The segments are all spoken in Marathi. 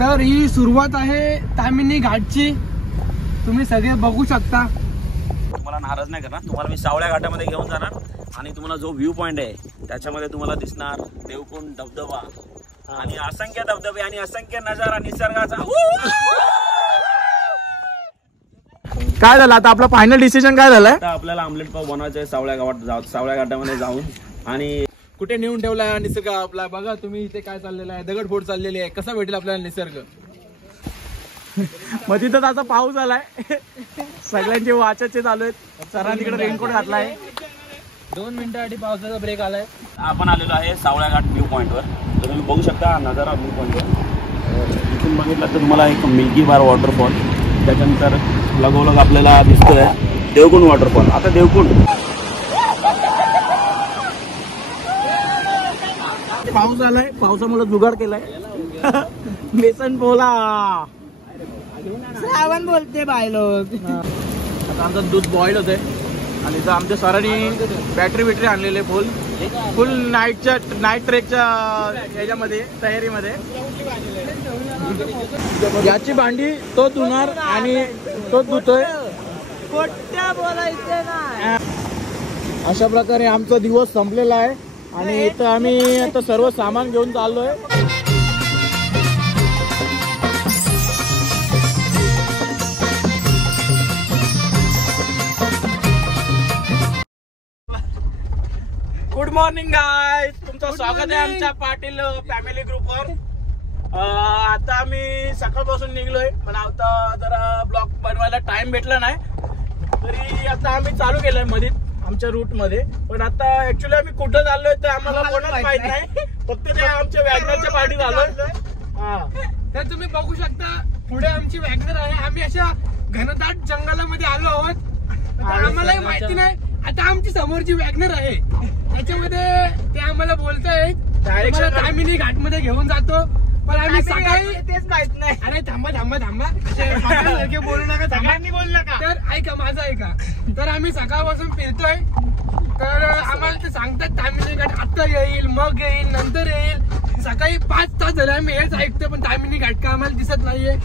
तर ही सुरुवात आहे तामिनी घाटची, तुम्ही सगळे बघू शकता। तुम्हाला नाराज नाही करणार, तुम्हाला मी सावळ्या घाटामध्ये घेऊन जाणार आणि तुम्हाला जो व्ह्यू पॉइंट आहे त्याच्यामध्ये तुम्हाला दिसणार देवकुंड धबधबा आणि असंख्य धबधबे आणि असंख्य नजारा निसर्गाचा। काय झालं आता, आपला फायनल डिसिजन काय झालंय? आता आपल्याला आमलेट पाव बनवायचं आहे सावळ्या घाटामध्ये जाऊन। आणि कुठे नेऊन ठेवला निसर्ग आपला, बघा तुम्ही इथे काय चाललेलं आहे, दगडफोड चाललेली आहे, कसा भेटेल आपल्याला निसर्ग? मग तिथं त्याचा पाऊस आलाय, सगळ्यांचे वाचाचे चालू आहेत, सरांनी तिकडे रेनकोट घातलाय, 2 मिनिटांसाठी पावसाचा ब्रेक आलाय। आपण आलेलो आहे सावळ्या घाट व्ह्यू पॉइंटवर, तर तुम्ही बघू शकता नजारा व्ह्यू पॉइंटवर। इथून बघितलं तर तुम्हाला एक मिल्की बार वॉटरफॉल, त्याच्यानंतर लगोलग आपल्याला दिसतोय देवकुंड वॉटरफॉल। आता देवकुंड पाऊस आलाय, पावसामुळे जुगाड केलाय बेसन बोला श्रावण बोलते बाय लोक। आता आमचं दूध बॉईल होतंय आणि इथं आमच्या सरांनी बॅटरी आणलेले फुल नाईट ट्रेकच्या ह्याच्यामध्ये तयारीमध्ये। याची भांडी तो धुणार आणि तो धुतोय, अशा प्रकारे आमचा दिवस संपलेला आहे आणि इथं आम्ही आता सर्व सामान घेऊन चाललोय। गुड मॉर्निंग गाइस, तुमचं स्वागत आहे आमच्या पाटील फॅमिली ग्रुपवर। आता आम्ही सकाळपासून निघलोय, पण आता जरा ब्लॉग बनवायला टाइम भेटला नाही, तरी आता आम्ही चालू केलंय मध्ये आमच्या रूट मध्ये। पण आता ऍक्च्युअली आम्ही कुठं चाललोय तर आम्हाला कोणाला माहित नाही, फक्त ते आमच्या वॅगनरच्या पार्टीत आलोय। तर तुम्ही बघू शकता पुढे आमची वॅगनर आहे, आम्ही अशा घनदाट जंगलामध्ये आलो आहोत। आम्हालाही माहिती नाही, आता आमची समोरची वॅगनर आहे त्याच्यामध्ये ते आम्हाला बोलतायत तामिनी घाट मध्ये घेऊन जातो, पण आम्ही सकाळी तेच माहित नाही। अरे थांबा बोलू नका, सगळ्यांनी बोलू नका, तर ऐका माझं ऐका। तर आम्ही सकाळपासून फिरतोय, तर आम्हाला ते सांगतात तामिनी घाट आता येईल, मग येईल, नंतर येईल। सकाळी 5 तास झाले आम्ही हेच ऐकतो, पण तामिनी घाट का आम्हाला दिसत नाहीये।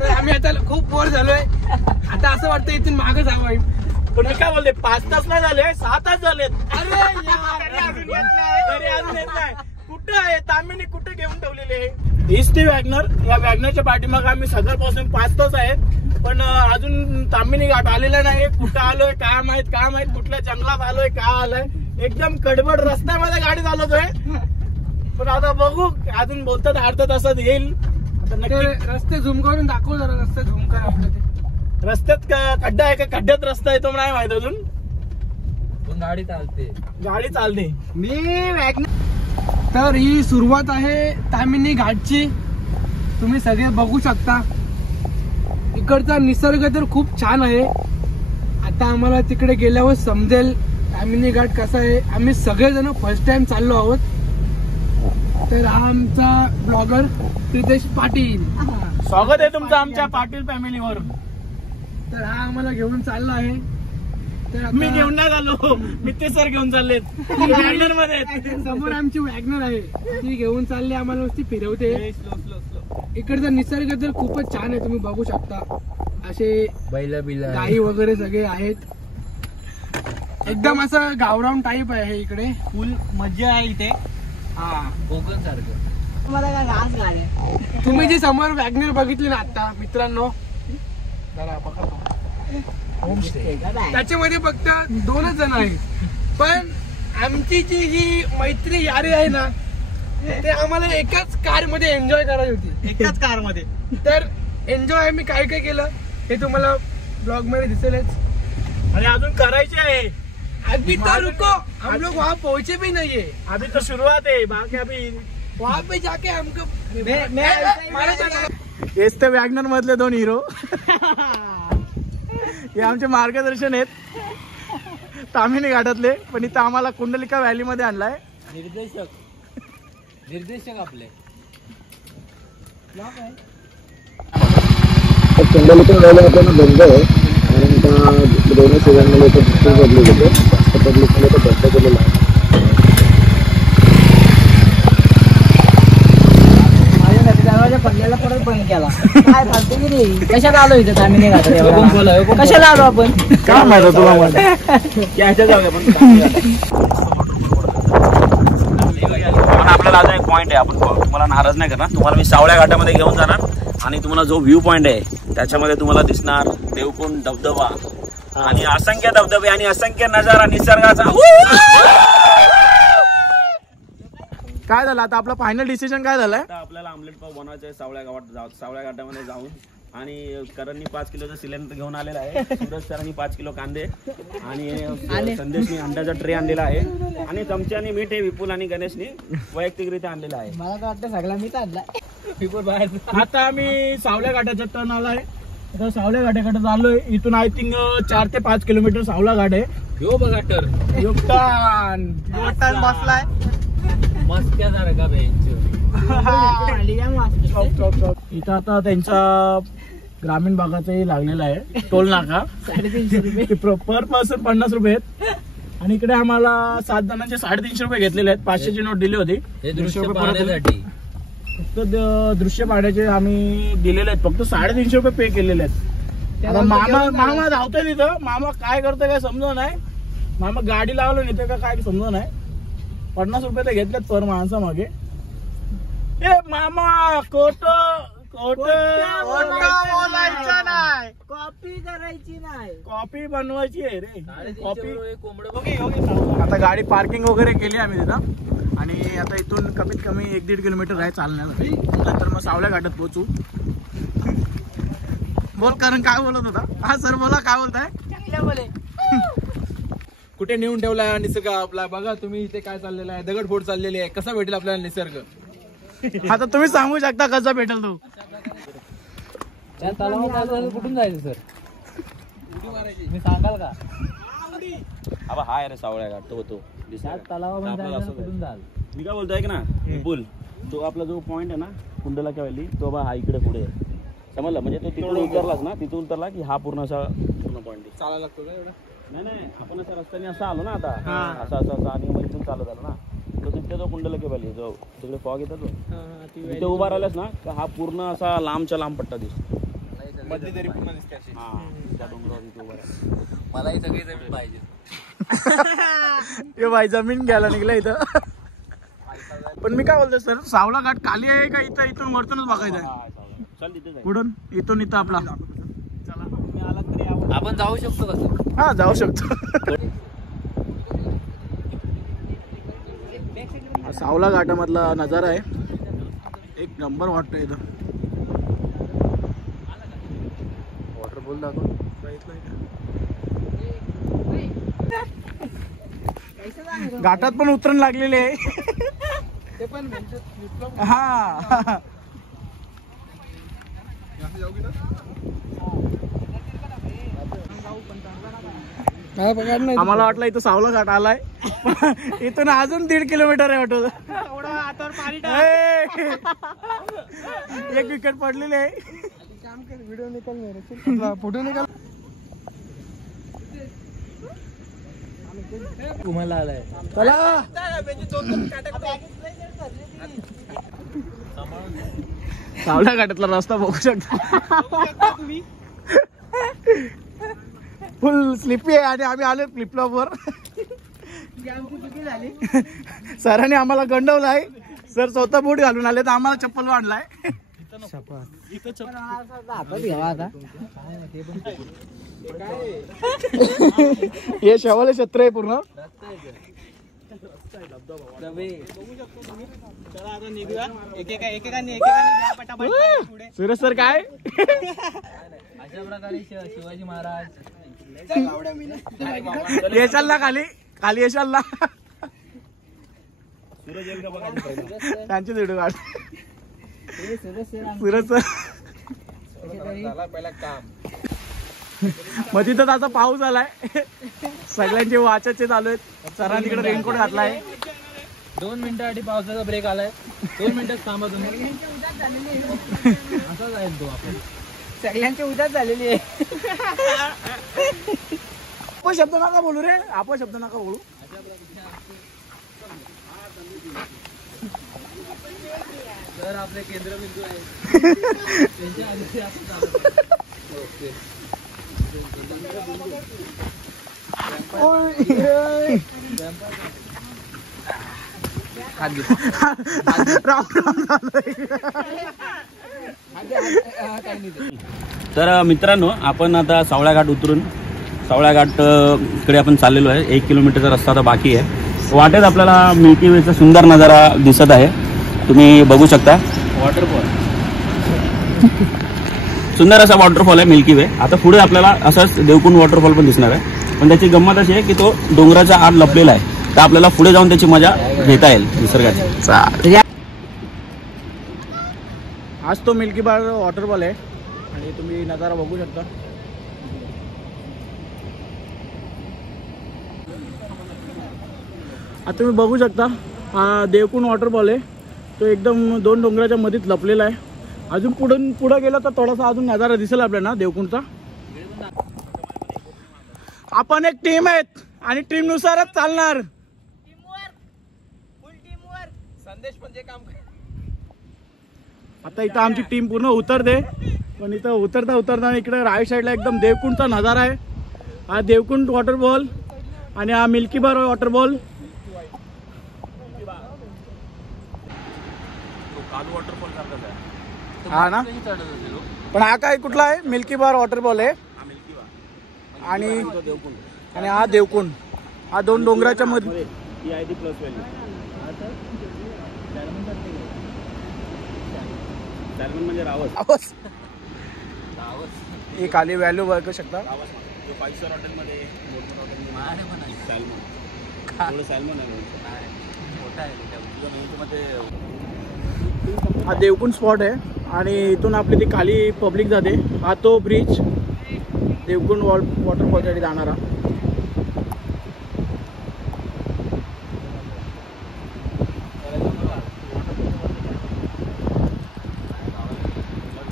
तर आम्ही आता खूप बोर झालोय, आता असं वाटतं इथून मागं जावं। पण मी काय बोलते, 5 तास नाही झाले, 6 तास झालेत। अरे अजून येत नाही, कुठं आहे तामिनी, कुठे घेऊन ठेवलेली आहे? हीच ती वॅगनर, या वॅगनरच्या पाठीमागे आम्ही सकाळपासून 5 तास आहेत, पण अजून तामिनी घाट आलेला नाही। कुठं आलोय काय माहित, कुठल्या जंगलात आलोय काय आलोय, एकदम कडबड रस्त्यामध्ये गाडी चालवतोय। पण आता बघू, अजून बोलतात अर्ध्या तासात येईल। आता नक्की रस्ते झूम करून दाखव जरा, रस्ते झूम कर आपल्या ते। रस्त्यात खड्डा आहे का खड्ड्यात रस्ता आहे तो नाही माहित अजून, गाडी चालते मी वॅगनर। तर ही सुरुवात आहे तामिनी घाटची, तुम्ही सगळे बघू शकता। इकडचा निसर्ग तर खूप छान आहे, आता आम्हाला तिकडे गेल्यावर समजेल तामिनी घाट कसा आहे। आम्ही सगळेजण फर्स्ट टाइम चाललो आहोत। तर हा आमचा ब्लॉगर प्रितेश पाटील, स्वागत आहे तुमचं आमच्या पाटील फॅमिलीवर। तर हा आम्हाला घेऊन चालला आहे, तर मी घेऊन नाही चाललो, मित्ते सर घेऊन चाललेत वॅगनर मध्ये। समोर आमची वॅगनर आहे, ती घेऊन चालली, आम्हाला नुसती फिरवते। इकडचा निसर्ग तर खूपच छान आहे, तुम्ही बघू शकता, असे गाई वगैरे सगळे आहेत, एकदम असं गावरान टाईप आहे इकडे, फुल मजा आहे इथे। कोकण सारखं मला काय घास गाडी। तुम्ही जी समोर वॅगनर बघितली ना आता मित्रांनो, त्याच्यामध्ये फक्त 2च जण आहेत, पण आमची जी ही मैत्री यारी आहे ना, ते आम्हाला एकाच कार मध्ये एन्जॉय करायची होती, एकाच कार मध्ये। तर एन्जॉय आम्ही काय काय केलं हे तुम्हाला ब्लॉग मध्ये दिसेलच, आणि अजून करायचे आहे। अभी तो रुको, हम लोग वहाँ पहुंचे भी नहीं है, अभी तो शुरुआत है, बाकी अभी वहाँ पे जाके हमको हेच तर वॅगनर मधले 2 हिरो हे आमचे मार्गदर्शन आहेत तामिनी घाटातले, पण इथं आम्हाला कुंडलिका व्हॅली मध्ये आणलाय। निर्देशक आपले कुंडलिका व्हॅली आपल्याला बंद आहे, कारण त्या दोन्ही सीझनमध्ये बुकिंग बदली होते, पब्लिकमध्ये तो बंद केलेला आहे। माझ्या पडलेला परत बंद केला काय फालतू की रे कशाला आलो इथं तामिनी घाटात कशाला आलो आपण काय माहिती तुला पण आपल्याला आता एक पॉईंट आहे, आपण तुम्हाला नाराज नाही करणार. तुम्हाला मी सावळ्या घाटामध्ये घेऊन जाणार आणि तुम्हाला जो व्ह्यू पॉईंट आहे त्याच्यामध्ये तुम्हाला दिसणार देवकुंड धबधबा आणि असंख्य धबधबे आणि असंख्य नजारा निसर्गाचा. काय झालं आता आपलं फायनल डिसिजन काय झालंय? आता आपल्याला आमलेट पाव बनवायचं आहे सावळ्या घाटामध्ये जाऊन. आणि करणनी 5 किलोचा सिलेंडर घेऊन आलेला आहे, सूरज सरांनी 5 किलो कांदे आणि संदेशनी अंड्याचा ट्रे आणलेला आहे आणि चमचे आणि मीठ हे विपुल आणि गणेशनी वैयक्तिकरित्या आणलेला आहे. मला तर वाटतं सगळा मी आणलाय विपुल बाहेर. आता आम्ही सावल्या घाटाच्या टर्न आलाय. आता सावल्या घाटाकडे चाललोय. इथून आय थिंक 4 ते 5 किलोमीटर सावला घाट आहे. यो बघा टर योगदान बसलाय मस्त्या सारखा इथं आता त्यांचा ग्रामीण भागाचाही लागलेला आहे टोल नाका. 350 रुपये पर पर्सन 50 रुपये आहेत. आणि इकडे आम्हाला 7 जणांचे 350 रुपये घेतलेले आहेत. 500ची नोट दिली होती. फक्त दृश्य पाहण्याचे आम्ही दिलेले आहेत. फक्त 350 रुपये पे केलेले आहेत. आता मामा धावतोय तिथं. मामा काय करतोय काय समजत नाही. मामा गाडी लावलं नेते का काय समजत नाही. 50 रुपये तर घेतलेत पर माणसा मागे. ए मामा खोट बोलायचं नाही. कॉपी करायची नाही कॉपी बनवायची आहे रे. कॉपी आता गाडी पार्किंग वगैरे केली आम्ही तिथं. आणि आता इथून कमीत कमी 1-1.5 किलोमीटर आहे चालण्यासाठी. नंतर मग सावल्या घाटात पोहोचू. बोल कारण काय बोलत होता? हा सर बोला काय बोलताय? कुठे नेऊन ठेवला निसर्ग आपला बघा तुम्ही. इथे काय चाललेलं आहे, दगडफोड चाललेली आहे. कसा भेटेल आपल्याला निसर्ग? आता तुम्ही सांगू शकता कसा भेटेल तो. त्या तलावात कुठून जायचं सर? मी सांगाल का? हा आहे रे सावळ्या घाट तो त्या तलावामध्ये जायचं कुठून जाल? मी काय बोलतोय की ना विपुल, तो आपला जो पॉईंट आहे ना कुंडलाच्या व्हॅली तो बा हा इकडे पुढे आहे. समजलं म्हणजे तो तिकडे उतरलाच ना, तिथून उतरला की हा पूर्ण असा पूर्ण पॉईंट चालायला लागतो का एवढं? नाही आपण अशा रस्त्याने असं आलो ना आता असं आणि मग इथून चालू झालं ना तो तिथे जो कुंडलकी व्हॅली जो तिकडे फॉग येतो तो तिथे उभा राहिलास ना तर हा पूर्ण असा लांबच्या लांब पट्टा दिसतो. मधली तरी पूर्ण दिसते अशी. त्या डोंगरावर तिथे उभा राहिला. मला ही सगळी जमीन पाहिजे. हे बाई जमीन घ्यायला निघला इथं. पण मी काय बोलतोय सर, सावला घाट खाली आहे का इथं इथून वरतूनच बघायचं आहे? चल तिथे कुठून? इथून इथं आपला आपण जाऊ शकतो कसं? हा जाऊ शकतो. सावला घाटामधला नजारा आहे. एक नंबर वाटतं इथं. वॉटरफॉल दाखव. घाटात पण उतरण लागलेले आहे. हा आम्हाला वाटलं इथं सावला घाट आलाय. इथून अजून 1.5 किलोमीटर आहे वाटत. एक विकेट पडलेली आहे. व्हिडिओ निकाल फोटो निकाल. तुम्हाला आलाय चला सावल्या घाटातला रस्ता बघू शकता. फुल स्लिपी आहे आणि आम्ही आलो फ्लिपफ्लॉप वर. सरांनी आम्हाला गंडवलाय. सर स्वतः बूट घालून आले तर आम्हाला चप्पल आणलाय. हे शेवाले छत्र आहे पूर्ण. सुरेश सर काय अशा प्रकारे शिवाजी महाराज येशाल ना खाली खाली येशाल ना. त्यांचे व्हिडिओ काढ. सुरेश सर पहिला काम मग तिथं त्याचा पाऊस आलाय. सगळ्यांचे वाचाचे चालू आहेत. सरांनी तिकडे रेनकोट घातलाय. 2 मिनिटासाठी पावसाचा ब्रेक आलाय. 2 मिनिटच थांबा तुम्ही. असा जाईल तो आपण. सगळ्यांची उद्याच झालेली आहे. आपण शब्द नका बोलू रे. आपण शब्द नका बोलू. तर आपले केंद्रबिंदू आहे त्यांच्या आधी आपण चालू. ओके. तर मित्रांनो, आपण आता सावळा घाट उतरून सावळा घाट कडे आपण चाललेलो आहे. 1 किलोमीटरचा रस्ता आता बाकी आहे. वाटेत आपल्याला मिल्की वेचा सुंदर नजारा दिसत आहे. तुम्ही बघू शकता वॉटरफॉल, सुंदर असा वॉटरफॉल आहे मिल्की वे. आता पुढे आपल्याला असाच देवकुंड वॉटरफॉल पण दिसणार आहे, पण त्याची गंमत अशी आहे की तो डोंगराच्या आत लपलेला आहे. तर आपल्याला पुढे जाऊन त्याची मजा घेता येईल निसर्गाची. आज तो मिल्की बार वॉटरफॉल आहे आणि तुम्ही नजारा बघू शकता. आता तुम्ही बघू शकता हा देवकुंड वॉटरफॉल आहे. तो एकदम 2 डोंगराच्या मध्येच लपलेला आहे. अजून पुढे गेलं तर थोडासा अजून नजारा दिसेल आपल्याला देवकुंडचा. आपण एक टीम आहेत आणि टीम नुसारच चालणार. संदेश पण जे काम कर. आता इथं आमची टीम पूर्ण उतरते, पण इथं उतरता इकडे राईट साईडला एकदम देवकुंडचा नजारा आहे. हा देवकुंड वॉटरफॉल आणि हा मिल्की बार वॉटरफॉल. हा ना, पण हा काय कुठला आहे? मिल्की बार वॉटरफॉल आहे आणि हा देवकुंड. हा 2 डोंगराच्या मध्ये. हे खाली व्हॅल्यू बघू शकता. हा देवकुंड स्पॉट आहे आणि इथून आपली ती खाली पब्लिक जाते. हा तो ब्रिज देवकुंड वॉटरफॉलसाठी जाणारा.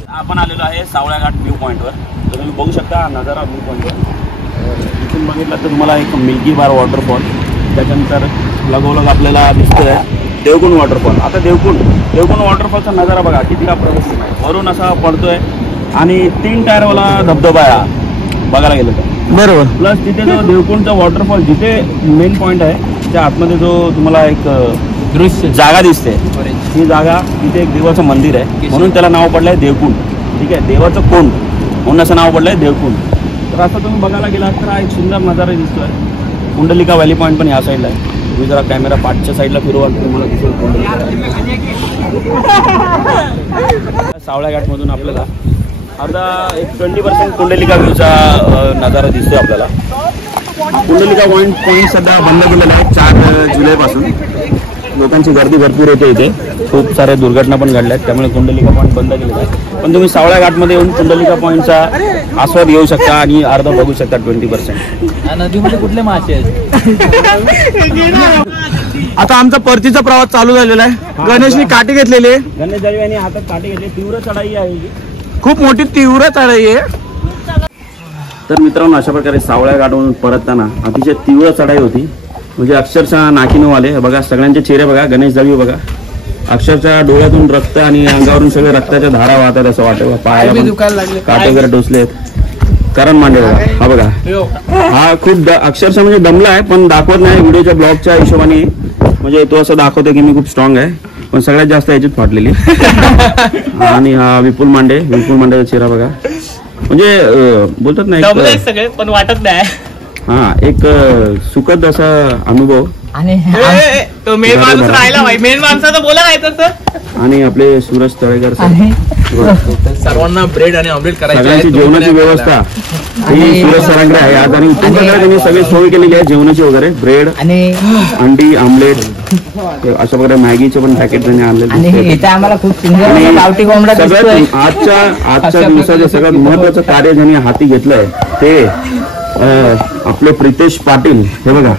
आपण आलेलो आहे सावळा घाट व्ह्यू पॉईंटवर. तर तुम्ही बघू शकता नजारा व्ह्यू पॉईंटवर. इथून बघितलं तर तुम्हाला एक मिल्की बार वॉटरफॉल, त्याच्यानंतर लगोलग आपल्याला दिसतोय देवकुंड वॉटरफॉल. आता देवकुंड वॉटरफॉलचा नजारा बघा किती अप्रतिम आहे. वरून असा पडतोय आणि 3 टायरवाला धबधबा आहे बघायला गेलं तर. बरोबर. प्लस तिथे जो देवकुंडचा वॉटरफॉल जिथे मेन पॉईंट आहे त्या आतमध्ये जो तुम्हाला एक दृश्य जागा दिसते, ही जागा तिथे एक देवाचं मंदिर आहे म्हणून त्याला नाव पडलंय देवकुंड. ठीक आहे, देवाचं कुंड म्हणून असं नाव पडलंय देवकुंड. तर असं तुम्ही बघायला गेला तर हा एक सुंदर नजारा दिसतोय. कुंडलिका व्हॅली पॉईंट पण या साईडला आहे. तुम्ही जरा कॅमेरा पाठच्या साईडला फिरवाल तुम्हाला दिसेल सावळा घाटमधून आपल्याला अर्धा एक 20% कुंडलिका व्ह्यूचा नजारा दिसतोय आपल्याला. कुंडलिका पॉईंट सध्या बंद केलेला आहे 4 जुलैपासून. लोकांची गर्दी भरपूर येते इथे. खूप साऱ्या दुर्घटना पण घडल्या आहेत, त्यामुळे कुंडलिका पॉईंट बंद केलेला आहे. पण तुम्ही सावळा घाटमध्ये येऊन कुंडलिका पॉईंटचा आस्वाद घेऊ शकता आणि अर्धा बघू शकता 20%. नदीमध्ये कुठले मासे आहेत? आता आमचा परतीचा प्रवास चालू झालेला आहे. गणेशनी काठी घेतलेली आहे. गणेश जाळी यांनी हातात काठी घेतली. तीव्र चढाई आहे ही. खूप मोठी तीव्र चढाई आहे. तर मित्रांनो, अशा प्रकारे सावळ्या घाटवरून परतताना अतिशय तीव्र चढाई होती. म्हणजे अक्षरशः नाकीनऊ आले. बघा सगळ्यांचे चेहरे बघा, गणेश जाळी बघा, अक्षरशः डोळ्यातून रक्त आणि अंगावरून सगळे रक्ताच्या धारा वाहतात असं वाटतं. पायाला काटे वगैरे टोचलेत. करण मांडे बघा, हा बघा, हा खूप अक्षरशः म्हणजे दमला आहे, पण दाखवत नाही व्हिडिओच्या ब्लॉगच्या हिशोबाने. म्हणजे तो असं दाखवतो की मी खूप स्ट्रॉंग आहे, पण सगळ्यात जास्त याच्यात फाटलेली. आणि हा विपुल मांडेचा चेहरा बघा. म्हणजे बोलतात नाही सगळे पण वाटत नाही. हा एक सुखद असा अनुभव. आणि तो मेन माणूस राहिला भाई, मेन माणसाचं बोला नाही तसं. आणि आपले सूरज तळेकर सर्वांना ब्रेड आणि ऑमलेट करायची. सगळ्यांची जेवणाची व्यवस्था ही सूरज सरांकडे आहे आज. आणि त्यांनी सगळी सोय केलेली आहे जेवणाची वगैरे. ब्रेड आणि अंडी आमलेट अशा प्रकारे मॅगीचे पण पॅकेट त्यांनी आणलेले. आजच्या दिवसाचे सगळ्यात महत्वाचं कार्य ज्यांनी हाती घेतलंय ते आपले प्रितेश पाटील. हे बघा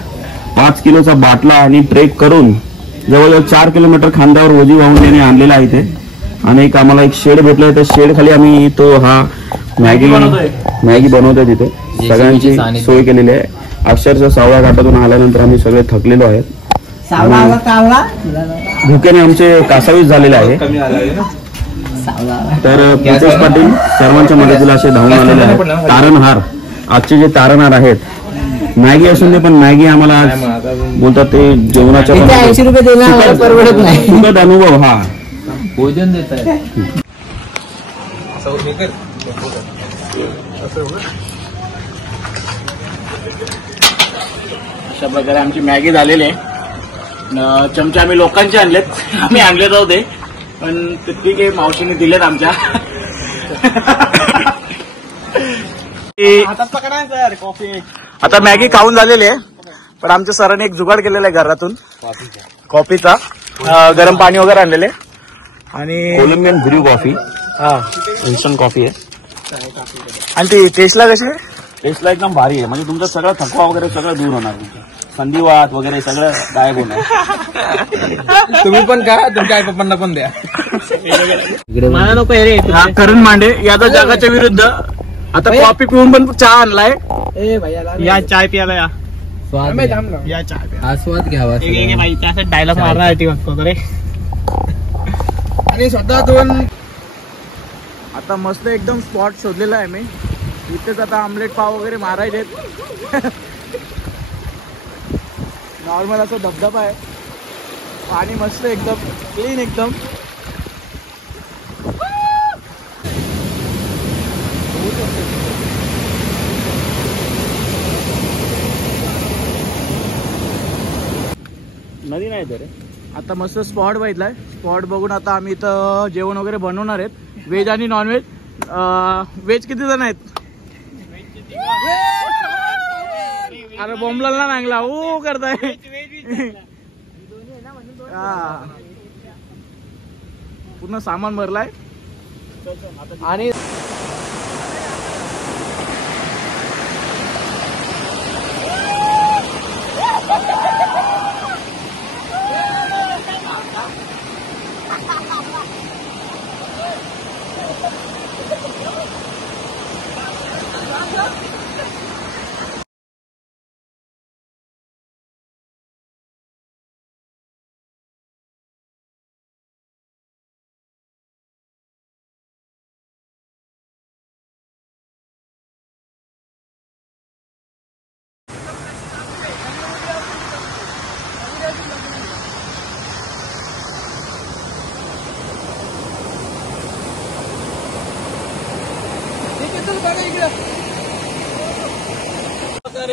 5 किलोचा बाटला आणि ट्रेक करून जवळजवळ 4 किलोमीटर खांद्यावर ओझी वाहून त्यांनी आणलेला आहे इथे. आणि एक आम्हाला एक शेड भेटलं, त्या शेड खाली आम्ही तो हा मॅगी बनवतोय तिथे. सगळ्यांची सोय केलेली आहे. अक्षरशः सावळा घाटातून आल्यानंतर आम्ही सगळे थकलेलो आहेत. भुकेने आमचे कासावीस झालेले आहे. कमी आलाय ना. तर प्रितेश पाटील सर्वांच्या मदतीला असे धावून आलेले आहेत. तारणहार, आजचे जे तारणहार आहेत, मॅगी असून दे, पण मॅगी आम्हाला आज बोलतात ते जेवणाच्या 80 रुपये देणं परवडत नाही. सुखद अनुभव हा. भोजन देत आहे. अशा प्रकारे आमची मॅगी झालेली आहे. चमचे आम्ही लोकांचे आणलेत, आम्ही आणले नव्हते, पण ठीक आहे, मावशीने दिलेत आमच्या. आता मॅगी खाऊन झालेली आहे, पण आमच्या सरांनी एक जुगाड केलेला आहे घरातून कॉफीचा. गरम पाणी वगैरे आणलेले आणि कोलंबियन ब्रू कॉफी, हा इन्स्टंट कॉफी आहे. आणि ती टेस्टला कशी आहे? टेस्टला एकदम भारी आहे. म्हणजे तुमचं सगळं थकवा वगैरे सगळं दूर होणार, संधिवात वगैरे सगळं गायब होणार. तुम्ही पण का तुमच्या आई पप्पांना पण द्या. मला नको रे. हा करण मांडे याचा जगाच्या विरुद्ध. आता कॉफी पिऊन पण चहा आणलाय. या चाय प्यायला या. या चाय प्या. आस्वाद घ्यावा. त्यासाठी डायलॉग मारण्यासाठी बघतो रे. आणि स्वतः दोन. आता मस्त एकदम स्पॉट शोधलेला आहे मी. इथेच आता आमलेट पाव वगैरे मारायचे. नॉर्मल असं धबधबा आहे, पाणी मस्त एकदम क्लीन एकदम. नदी नाही तर आता मस्त स्पॉट बघितलाय. स्पॉट बघून आता आम्ही इथं जेवण वगैरे बनवणार आहेत, व्हेज आणि नॉनव्हेज. व्हेज किती जण आहेत? अरे बॉम्बला नांगला ओ करताय. पूर्ण सामान भरलाय. आणि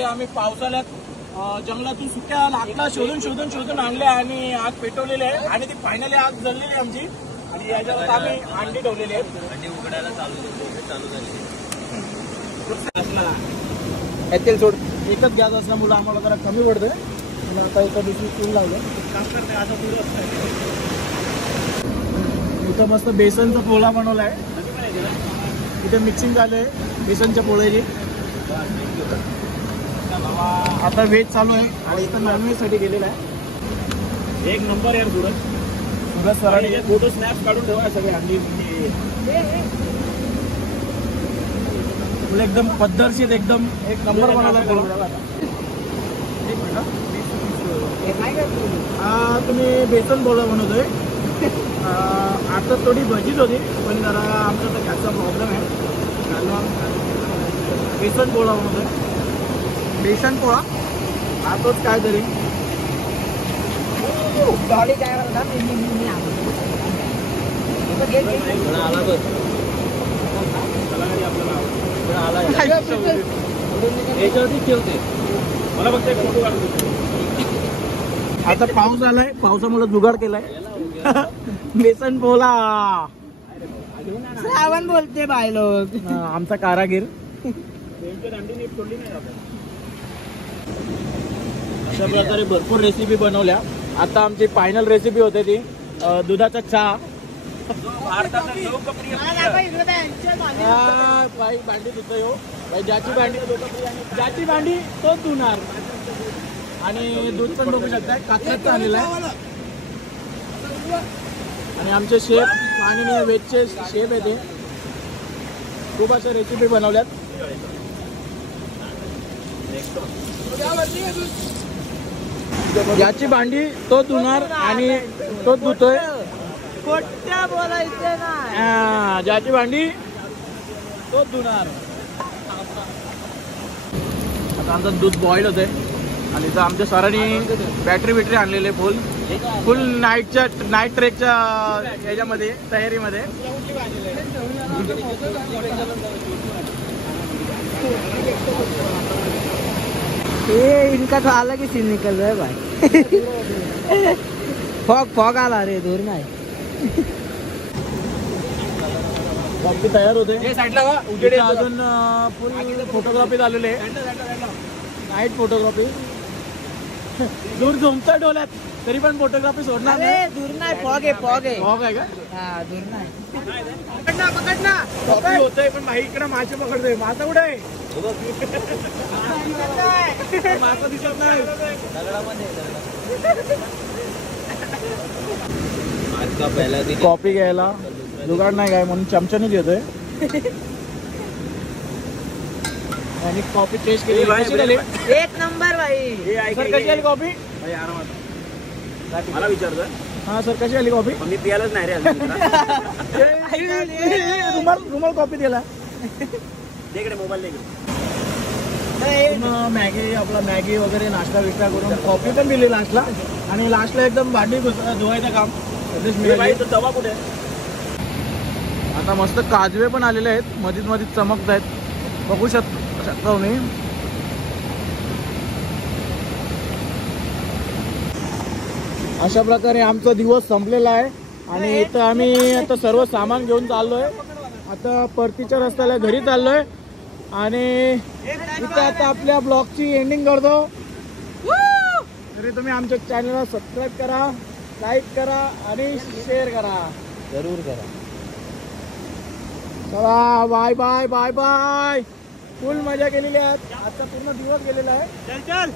आम्ही पावसाळ्यात जंगलातून सुक्या लाकडा शोधून आणले आणि आग पेटवलेली आहे. आणि ती फायनली आग जळलेली आहे आमची. आणि याच्यावर आम्ही अंडी ठेवलेली आहेत. अंडी उघडायला चालू झाली. तेल सोड. एकच गॅस असल्यामुळे आम्हाला जरा कमी पडतंय. आणि आता एका दिवशी चूल लावलं. इथं मस्त बेसनचा पोळा बनवलाय. इथे मिक्सिंग झालंय बेसनच्या पोळ्याची. आता वेज चालू आहे आणि इथं नॉनव्हेज साठी गेलेला आहे. एक नंबर यार. सूरज सरांनी फोटो स्नॅप काढून ठेवा सगळे अंडी. एकदम पद्धतशीर एकदम एक नंबर बनवला. तुम्ही बेसन पोळा बनवतोय. आता थोडी भजीच होती, पण जरा आमचा तर गॅसचा प्रॉब्लेम आहे. बेसन पोळा बनवतोय. बेसन पोळा आतोच काय तरी. मला फक्त एक फोटो काढतो. आता पाऊस आलाय, पावसामुळे जुगाड केलाय. बेसन पोळा श्रावण बोलते बाय लोक. आमचा कारागीर. अशा प्रकारे भरपूर रेसिपी बनवल्या. आता आमची फायनल रेसिपी होते ती दुधाचा चहा. भांडी धुतो यो. ज्याची भांडी तो धुणार. आणि दूध पण बघू शकताय कात्राचं आलेलं आहे. आणि आमचे शेफ आणि वेजचे शेफ आहे ते. खूप अशा रेसिपी बनवल्यात. याची भांडी तो धुणार आणि तो धुतोय. कोट्या बोलायचं ना. ज्याची भांडी तो धुणार. आता आमचं दूध बॉईल होतंय आणि इथं आमच्या सरांनी बॅटरी आणलेले फुल नाईट ट्रेकच्या ह्याच्यामध्ये तयारीमध्ये. ये इनका तो अलग ही सीन निकल रहा है भाई. फॉग आला रे, दूर नाही. बाकी तयार होते इथं अजून फुल फोटोग्राफी झालेली आहे. Night photography. दूर झोमतोय डोल्यात तरी पण फोटोग्राफी सोडणार अरे नाही. दूर नाही, फॉग आहे फॉग आहे का? हा, दूर नाही. पकडना कॉपी होतंय पण माही इकडे मासे पकडतोय. मासा कुठे आहे? मासा दिसत नाही. कॉपी घ्यायला जुगाड नाही काय म्हणून चमच्याने घेतोय आणि कॉपी टेस्ट केली. कशी झाली? एक नंबर भाई. सर कशी आली कॉपी? मला विचारतोय. हा सर कशी आली कॉपी? मी पियालाच नाही रे अजून. रुमाल कॉपी दिला. इकडे मोबाईल दे. मॅगी आपला मॅगी वगैरे नाश्ता बिष्टा करून कॉफी पण दिली लास्टला आणि लास्टला एकदम भांडी धुवायचं काम. तवा कुठे? आता मस्त काजवे पण आलेले आहेत, मधीत चमकत आहेत. बघू शकता तुम्ही. अशा प्रकारे आमचा दिवस संपलेला आहे आणि इथं आम्ही आता सर्व सामान घेऊन चाललोय. आता परतीच्या रस्त्याला घरी चाललोय आणि इथं आता आपल्या ब्लॉगची एंडिंग करतो. तरी तुम्ही आमच्या चॅनलला सबस्क्राईब करा, लाईक करा आणि शेअर करा. जरूर करा. चला bye bye bye bye. Full मजा केलेली आहे. आता पूर्ण दिवस गेलेला आहे. चल